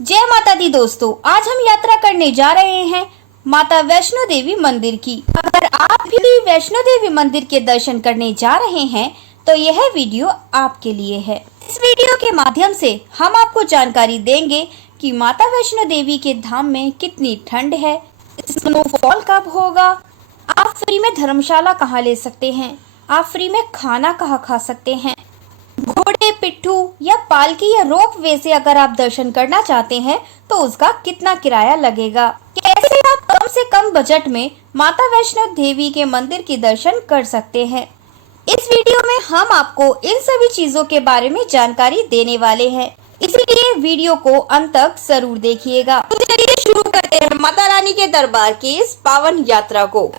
जय माता दी दोस्तों, आज हम यात्रा करने जा रहे हैं माता वैष्णो देवी मंदिर की। अगर आप भी वैष्णो देवी मंदिर के दर्शन करने जा रहे हैं तो यह वीडियो आपके लिए है। इस वीडियो के माध्यम से हम आपको जानकारी देंगे कि माता वैष्णो देवी के धाम में कितनी ठंड है, स्नोफॉल कब होगा, आप फ्री में धर्मशाला कहाँ ले सकते हैं, आप फ्री में खाना कहाँ खा सकते हैं, घोड़े, पिट्ठू या पालकी या रोप वे से अगर आप दर्शन करना चाहते हैं तो उसका कितना किराया लगेगा, कैसे आप कम से कम बजट में माता वैष्णो देवी के मंदिर के दर्शन कर सकते हैं। इस वीडियो में हम आपको इन सभी चीजों के बारे में जानकारी देने वाले हैं, इसलिए वीडियो को अंत तक जरूर देखिएगा। तो चलिए शुरू करते हैं माता रानी के दरबार की इस पावन यात्रा को।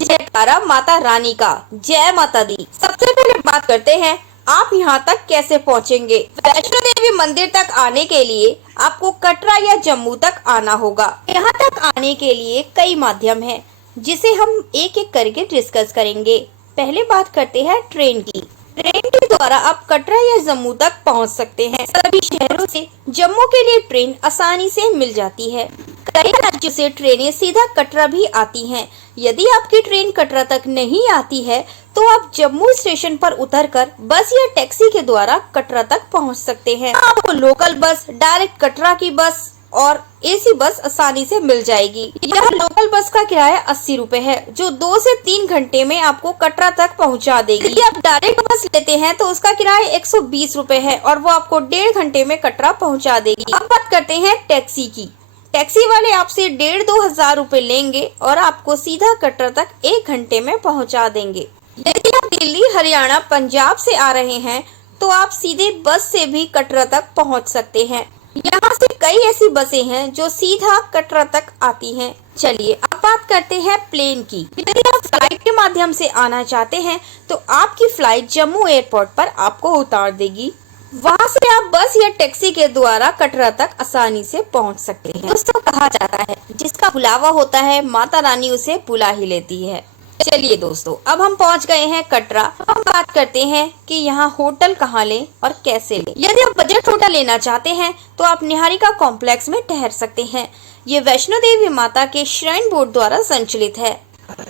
जयकारा माता रानी का, जय माता दी। सबसे पहले बात करते हैं आप यहाँ तक कैसे पहुँचेंगे। वैष्णो देवी मंदिर तक आने के लिए आपको कटरा या जम्मू तक आना होगा। यहाँ तक आने के लिए कई माध्यम हैं, जिसे हम एक एक करके डिस्कस करेंगे। पहले बात करते हैं ट्रेन की। ट्रेन के द्वारा आप कटरा या जम्मू तक पहुँच सकते हैं। सभी शहरों से जम्मू के लिए ट्रेन आसानी से मिल जाती है। कई राज्यों से ट्रेनें सीधा कटरा भी आती हैं। यदि आपकी ट्रेन कटरा तक नहीं आती है तो आप जम्मू स्टेशन पर उतरकर बस या टैक्सी के द्वारा कटरा तक पहुंच सकते हैं। आपको लोकल बस, डायरेक्ट कटरा की बस और एसी बस आसानी से मिल जाएगी। यह लोकल बस का किराया 80 रुपए है, जो 2 से 3 घंटे में आपको कटरा तक पहुंचा देगी। यदि आप डायरेक्ट बस लेते हैं तो उसका किराया 120 रुपए है और वो आपको 1.5 घंटे में कटरा पहुंचा देगी। अब बात करते हैं टैक्सी की। टैक्सी वाले आपसे 1,500-2 हजार रुपए लेंगे और आपको सीधा कटरा तक 1 घंटे में पहुंचा देंगे। यदि आप दिल्ली, हरियाणा, पंजाब से आ रहे हैं तो आप सीधे बस से भी कटरा तक पहुंच सकते हैं। यहाँ से कई ऐसी बसें हैं जो सीधा कटरा तक आती हैं। चलिए अब बात करते हैं प्लेन की। यदि आप फ्लाइट के माध्यम से आना चाहते हैं तो आपकी फ्लाइट जम्मू एयरपोर्ट पर आपको उतार देगी। वहाँ से आप बस या टैक्सी के द्वारा कटरा तक आसानी से पहुँच सकते हैं। दोस्तों, कहा जाता है जिसका बुलावा होता है माता रानी उसे बुला ही लेती है। चलिए दोस्तों, अब हम पहुंच गए हैं कटरा। हम बात करते हैं कि यहाँ होटल कहाँ लें और कैसे लें। यदि आप बजट होटल लेना चाहते हैं तो आप निहारिका कॉम्प्लेक्स में ठहर सकते हैं। ये वैष्णो देवी माता के श्राइन बोर्ड द्वारा संचालित है।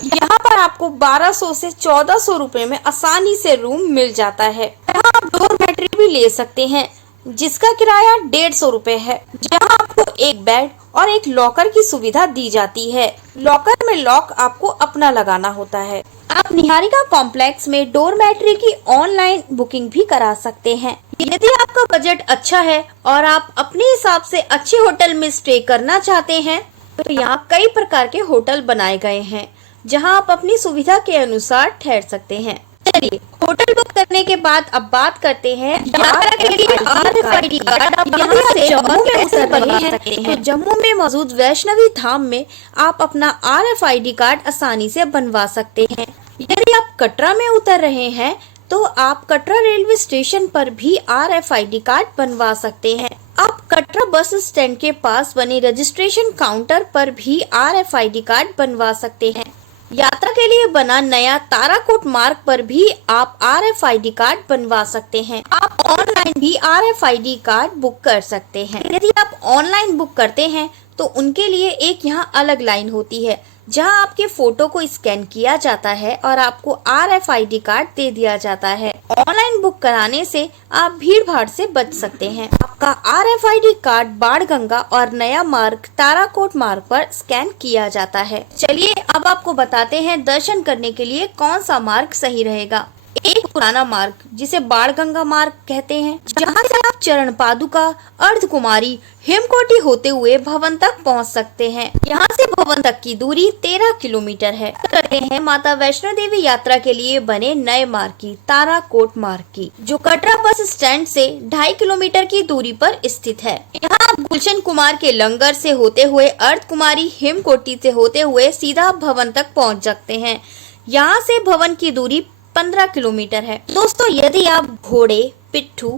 यहाँ पर आपको 1200 से 1400 रुपए में आसानी से रूम मिल जाता है। यहाँ आप डोरमेट्री भी ले सकते हैं, जिसका किराया 150 रुपए है। जहाँ आपको एक बेड और एक लॉकर की सुविधा दी जाती है। लॉकर में लॉक आपको अपना लगाना होता है। आप निहारिका कॉम्प्लेक्स में डोरमेट्री की ऑनलाइन बुकिंग भी करा सकते हैं। यदि आपका बजट अच्छा है और आप अपने हिसाब से अच्छे होटल में स्टे करना चाहते हैं तो यहाँ कई प्रकार के होटल बनाए गए हैं, जहाँ आप अपनी सुविधा के अनुसार ठहर सकते हैं। चलिए, होटल बुक करने के बाद अब बात करते हैं यात्रा के लिए RFID कार्ड। आप यहाँ से जम्मू में उतर रहे हैं तो जम्मू में मौजूद वैष्णवी धाम में आप अपना RFID कार्ड आसानी से बनवा सकते हैं। यदि आप कटरा में उतर रहे हैं तो आप कटरा रेलवे स्टेशन पर भी RFID कार्ड बनवा सकते हैं। आप कटरा बस स्टैंड के पास बने रजिस्ट्रेशन काउंटर पर भी RFID कार्ड बनवा सकते हैं। यात्रा के लिए बना नया ताराकोट मार्ग पर भी आप RFID कार्ड बनवा सकते हैं। आप ऑनलाइन भी RFID कार्ड बुक कर सकते हैं। यदि आप ऑनलाइन बुक करते हैं तो उनके लिए एक यहाँ अलग लाइन होती है, जहाँ आपके फोटो को स्कैन किया जाता है और आपको RFID कार्ड दे दिया जाता है। ऑनलाइन बुक कराने से आप भीड़ भाड़ से बच सकते हैं। आपका RFID कार्ड बाणगंगा और नया मार्ग ताराकोट मार्ग पर स्कैन किया जाता है। चलिए अब आपको बताते हैं दर्शन करने के लिए कौन सा मार्ग सही रहेगा। एक पुराना मार्ग, जिसे बाणगंगा मार्ग कहते हैं, जहाँ से आप चरण पादुका, अर्धकुमारी, हेमकोटी होते हुए भवन तक पहुँच सकते हैं। यहाँ से भवन तक की दूरी 13 किलोमीटर है। करते हैं माता वैष्णो देवी यात्रा के लिए बने नए मार्ग की, ताराकोट मार्ग की, जो कटरा बस स्टैंड से 2.5 किलोमीटर की दूरी पर स्थित है। यहाँ आप गुलशन कुमार के लंगर से होते हुए अर्धकुमारी, हेमकोटी से होते हुए सीधा भवन तक पहुँच सकते हैं। यहाँ से भवन की दूरी 15 किलोमीटर है। दोस्तों, यदि आप घोड़े, पिट्ठू,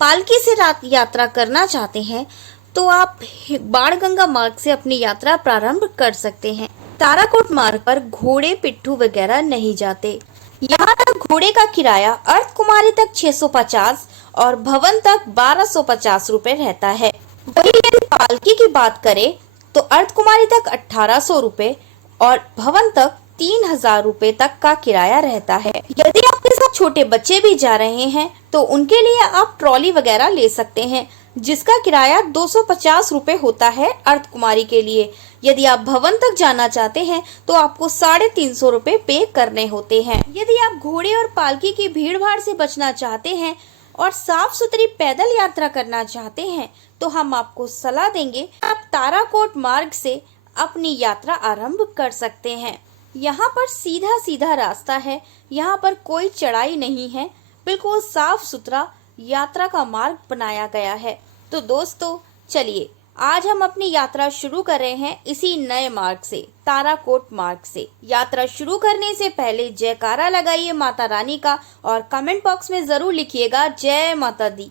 पालकी से यात्रा करना चाहते हैं तो आप बाणगंगा मार्ग से अपनी यात्रा प्रारंभ कर सकते हैं। ताराकोट मार्ग पर घोड़े, पिट्ठू वगैरह नहीं जाते। यहाँ तक घोड़े का किराया अर्धकुमारी तक 650 और भवन तक 1250 रुपए रहता है। वही यदि पालकी की बात करें तो अर्धकुमारी तक 1800 रुपए और भवन तक 3000 रुपए तक का किराया रहता है। यदि आपके साथ छोटे बच्चे भी जा रहे हैं तो उनके लिए आप ट्रॉली वगैरह ले सकते हैं, जिसका किराया 250 रुपए होता है अर्धकुमारी के लिए। यदि आप भवन तक जाना चाहते हैं तो आपको 350 रुपए पे करने होते हैं। यदि आप घोड़े और पालकी की भीड़ भाड़ से बचना चाहते हैं और साफ सुथरी पैदल यात्रा करना चाहते हैं तो हम आपको सलाह देंगे आप ताराकोट मार्ग से अपनी यात्रा आरंभ कर सकते हैं। यहाँ पर सीधा सीधा रास्ता है, यहाँ पर कोई चढ़ाई नहीं है, बिल्कुल साफ सुथरा यात्रा का मार्ग बनाया गया है। तो दोस्तों चलिए आज हम अपनी यात्रा शुरू कर रहे हैं इसी नए मार्ग से, ताराकोट मार्ग से। यात्रा शुरू करने से पहले जयकारा लगाइए माता रानी का और कमेंट बॉक्स में जरूर लिखिएगा जय माता दी।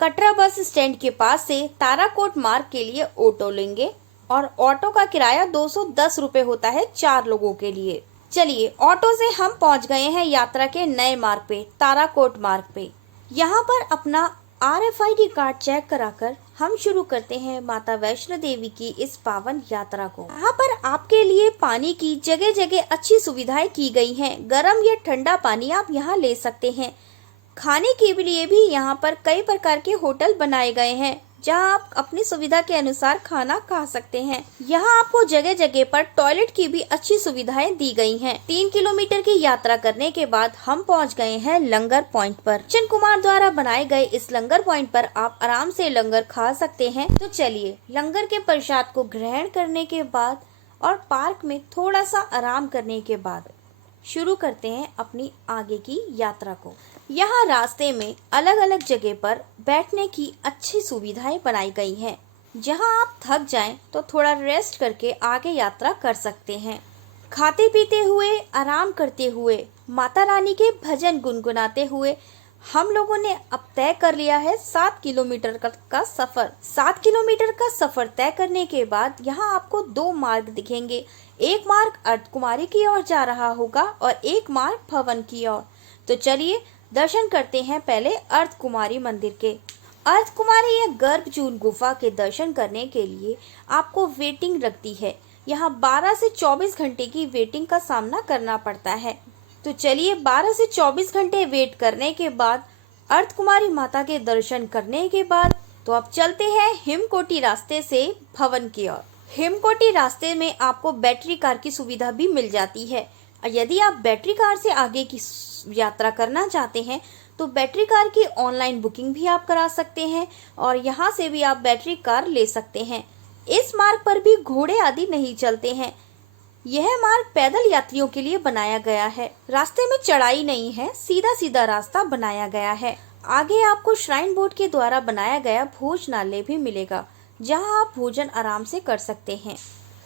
कटरा बस स्टैंड के पास से ताराकोट मार्ग के लिए ऑटो लेंगे और ऑटो का किराया 210 रुपए होता है 4 लोगों के लिए। चलिए ऑटो से हम पहुंच गए हैं यात्रा के नए मार्ग पे, ताराकोट मार्ग पे। यहाँ पर अपना RFID कार्ड चेक कराकर हम शुरू करते हैं माता वैष्णो देवी की इस पावन यात्रा को। यहाँ पर आपके लिए पानी की जगह जगह अच्छी सुविधाएं की गई हैं। गर्म या ठंडा पानी आप यहाँ ले सकते हैं। खाने के लिए भी यहाँ पर कई प्रकार के होटल बनाए गए हैं जहाँ आप अपनी सुविधा के अनुसार खाना खा सकते हैं। यहाँ आपको जगह जगह पर टॉयलेट की भी अच्छी सुविधाएं दी गई हैं। 3 किलोमीटर की यात्रा करने के बाद हम पहुँच गए हैं लंगर पॉइंट पर। चंद कुमार द्वारा बनाए गए इस लंगर पॉइंट पर आप आराम से लंगर खा सकते हैं। तो चलिए लंगर के प्रसाद को ग्रहण करने के बाद और पार्क में थोड़ा सा आराम करने के बाद शुरू करते हैं अपनी आगे की यात्रा को। यहाँ रास्ते में अलग अलग जगह पर बैठने की अच्छी सुविधाएं बनाई गई हैं, जहाँ आप थक जाएं तो थोड़ा रेस्ट करके आगे यात्रा कर सकते हैं। खाते पीते हुए, आराम करते हुए, माता रानी के भजन गुनगुनाते हुए हम लोगों ने अब तय कर लिया है 7 किलोमीटर का सफर। 7 किलोमीटर का सफर तय करने के बाद यहाँ आपको 2 मार्ग दिखेंगे। एक मार्ग अर्धकुमारी की ओर जा रहा होगा और एक मार्ग भवन की ओर। तो चलिए दर्शन करते हैं पहले अर्धकुमारी मंदिर के। अर्धकुमारी या गर्भजून गुफा के दर्शन करने के लिए आपको वेटिंग रखती है। यहाँ 12 से 24 घंटे की वेटिंग का सामना करना पड़ता है। तो चलिए 12 से 24 घंटे वेट करने के बाद अर्धकुमारी माता के दर्शन करने के बाद तो अब चलते हैं हिमकोटी रास्ते से भवन की ओर। हिमकोटी रास्ते में आपको बैटरी कार की सुविधा भी मिल जाती है। यदि आप बैटरी कार से आगे की यात्रा करना चाहते हैं तो बैटरी कार की ऑनलाइन बुकिंग भी आप करा सकते हैं और यहाँ से भी आप बैटरी कार ले सकते हैं। इस मार्ग पर भी घोड़े आदि नहीं चलते हैं। यह मार्ग पैदल यात्रियों के लिए बनाया गया है। रास्ते में चढ़ाई नहीं है, सीधा सीधा रास्ता बनाया गया है। आगे आपको श्राइन बोर्ड के द्वारा बनाया गया भोजनालय भी मिलेगा, जहां आप भोजन आराम से कर सकते हैं।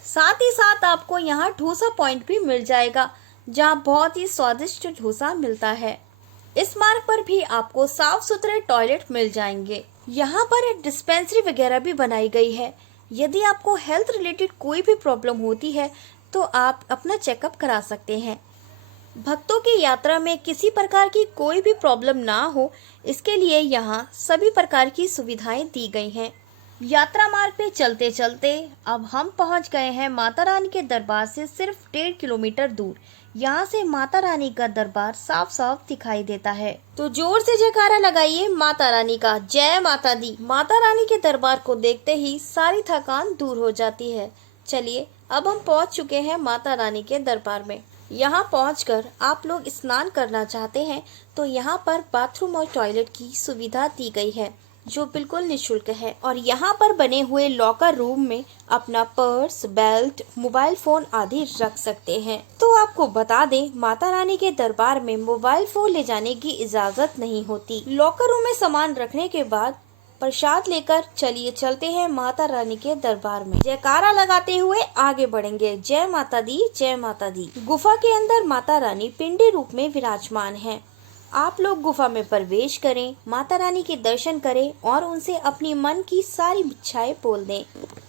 साथ ही साथ आपको यहाँ डोसा पॉइंट भी मिल जाएगा, जहाँ बहुत ही स्वादिष्ट डोसा मिलता है। इस मार्ग पर भी आपको साफ सुथरे टॉयलेट मिल जाएंगे। यहाँ पर एक डिस्पेंसरी वगैरह भी बनाई गई है। यदि आपको हेल्थ रिलेटेड कोई भी प्रॉब्लम होती है तो आप अपना चेकअप करा सकते हैं। भक्तों की यात्रा में किसी प्रकार की कोई भी प्रॉब्लम ना हो, इसके लिए यहाँ सभी प्रकार की सुविधाएं दी गई हैं। यात्रा मार्ग पे चलते चलते अब हम पहुँच गए हैं माता रानी के दरबार से सिर्फ 1.5 किलोमीटर दूर। यहाँ से माता रानी का दरबार साफ साफ दिखाई देता है। तो जोर से जयकारा लगाइए माता रानी का, जय माता दी। माता रानी के दरबार को देखते ही सारी थकान दूर हो जाती है। चलिए अब हम पहुँच चुके हैं माता रानी के दरबार में। यहाँ पहुँचकर आप लोग स्नान करना चाहते हैं तो यहाँ पर बाथरूम और टॉयलेट की सुविधा दी गई है, जो बिल्कुल निःशुल्क है। और यहाँ पर बने हुए लॉकर रूम में अपना पर्स, बेल्ट, मोबाइल फोन आदि रख सकते हैं। तो आपको बता दें, माता रानी के दरबार में मोबाइल फोन ले जाने की इजाजत नहीं होती। लॉकर रूम में सामान रखने के बाद प्रसाद लेकर चलिए चलते हैं माता रानी के दरबार में। जयकारा लगाते हुए आगे बढ़ेंगे, जय माता दी, जय माता दी। गुफा के अंदर माता रानी पिंडी रूप में विराजमान है। आप लोग गुफा में प्रवेश करें, माता रानी के दर्शन करें और उनसे अपनी मन की सारी इच्छाएं बोल दें।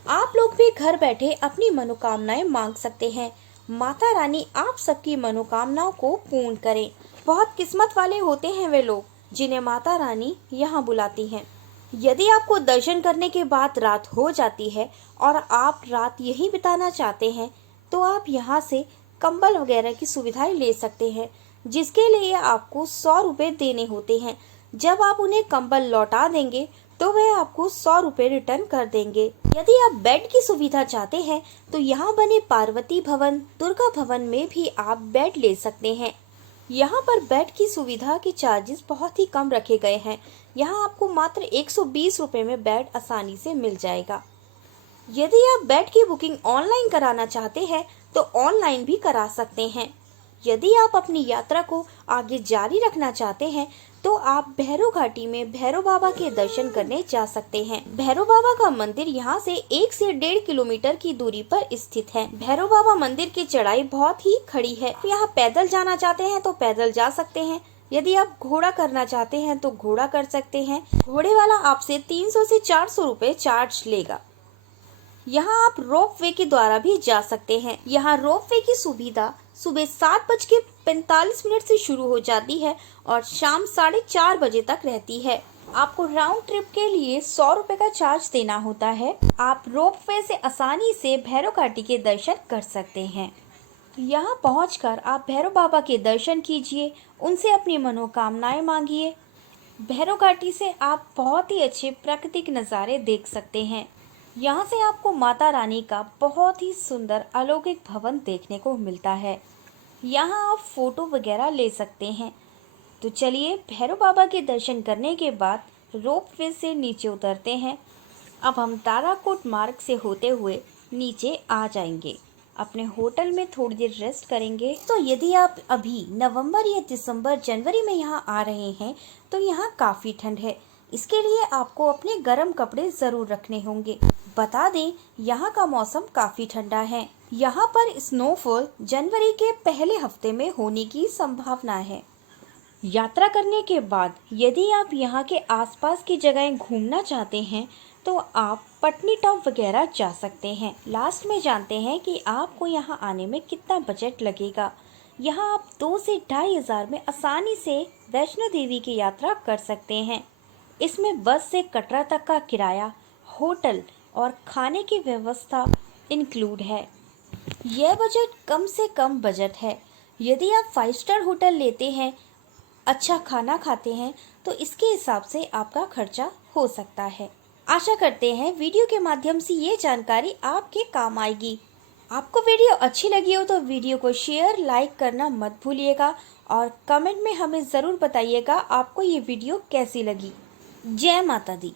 आप लोग भी घर बैठे अपनी मनोकामनाएं मांग सकते हैं। माता रानी आप सबकी मनोकामनाओं को पूर्ण करें। बहुत किस्मत वाले होते हैं वे लोग जिन्हें माता रानी यहाँ बुलाती हैं। यदि आपको दर्शन करने के बाद रात हो जाती है और आप रात यहीं बिताना चाहते हैं तो आप यहाँ से कंबल वगैरह की सुविधाएं ले सकते हैं, जिसके लिए आपको 100 रुपये देने होते हैं। जब आप उन्हें कंबल लौटा देंगे तो वह आपको 100 रुपये रिटर्न कर देंगे। यदि आप बेड की सुविधा चाहते हैं तो यहाँ बने पार्वती भवन, दुर्गा भवन में भी आप बेड ले सकते हैं। यहाँ पर बेड की सुविधा के चार्जेस बहुत ही कम रखे गए हैं। यहाँ आपको मात्र 120 रुपये में बेड आसानी से मिल जाएगा। यदि आप बेड की बुकिंग ऑनलाइन कराना चाहते हैं तो ऑनलाइन भी करा सकते हैं। यदि आप अपनी यात्रा को आगे जारी रखना चाहते हैं तो आप भैरव घाटी में भैरव बाबा के दर्शन करने जा सकते हैं। भैरव बाबा का मंदिर यहाँ से 1 से 1.5 किलोमीटर की दूरी पर स्थित है। भैरव बाबा मंदिर की चढ़ाई बहुत ही खड़ी है। यहाँ पैदल जाना चाहते हैं तो पैदल जा सकते हैं। यदि आप घोड़ा करना चाहते हैं तो घोड़ा कर सकते हैं। घोड़े वाला आपसे 300 से 400 रुपए चार्ज लेगा। यहाँ आप रोप वे के द्वारा भी जा सकते हैं। यहाँ रोप वे की सुविधा सुबह 7:45 से शुरू हो जाती है और शाम 4:30 बजे तक रहती है। आपको राउंड ट्रिप के लिए 100 रुपए का चार्ज देना होता है। आप रोप वे से आसानी से भैरव घाटी के दर्शन कर सकते हैं। यहाँ पहुंचकर आप भैरव बाबा के दर्शन कीजिए, उनसे अपनी मनोकामनाएं मांगिए। भैरव घाटी से आप बहुत ही अच्छे प्राकृतिक नज़ारे देख सकते हैं। यहाँ से आपको माता रानी का बहुत ही सुंदर अलौकिक भवन देखने को मिलता है। यहाँ आप फोटो वगैरह ले सकते हैं। तो चलिए, भैरव बाबा के दर्शन करने के बाद रोप वे से नीचे उतरते हैं। अब हम ताराकोट मार्ग से होते हुए नीचे आ जाएंगे। अपने होटल में थोड़ी देर रेस्ट करेंगे। तो यदि आप अभी नवंबर या दिसंबर जनवरी में यहाँ आ रहे हैं तो यहाँ काफ़ी ठंड है। इसके लिए आपको अपने गर्म कपड़े ज़रूर रखने होंगे। बता दें, यहाँ का मौसम काफ़ी ठंडा है। यहाँ पर स्नोफॉल जनवरी के पहले हफ्ते में होने की संभावना है। यात्रा करने के बाद यदि आप यहाँ के आसपास की जगहें घूमना चाहते हैं तो आप पटनी टॉप वगैरह जा सकते हैं। लास्ट में जानते हैं कि आपको यहाँ आने में कितना बजट लगेगा। यहाँ आप 2 से 2,500 में आसानी से वैष्णो देवी की यात्रा कर सकते हैं। इसमें बस से कटरा तक का किराया, होटल और खाने की व्यवस्था इंक्लूड है। यह बजट कम से कम बजट है। यदि आप 5 स्टार होटल लेते हैं, अच्छा खाना खाते हैं तो इसके हिसाब से आपका खर्चा हो सकता है। आशा करते हैं वीडियो के माध्यम से ये जानकारी आपके काम आएगी। आपको वीडियो अच्छी लगी हो तो वीडियो को शेयर, लाइक करना मत भूलिएगा और कमेंट में हमें ज़रूर बताइएगा आपको ये वीडियो कैसी लगी। जय माता दी।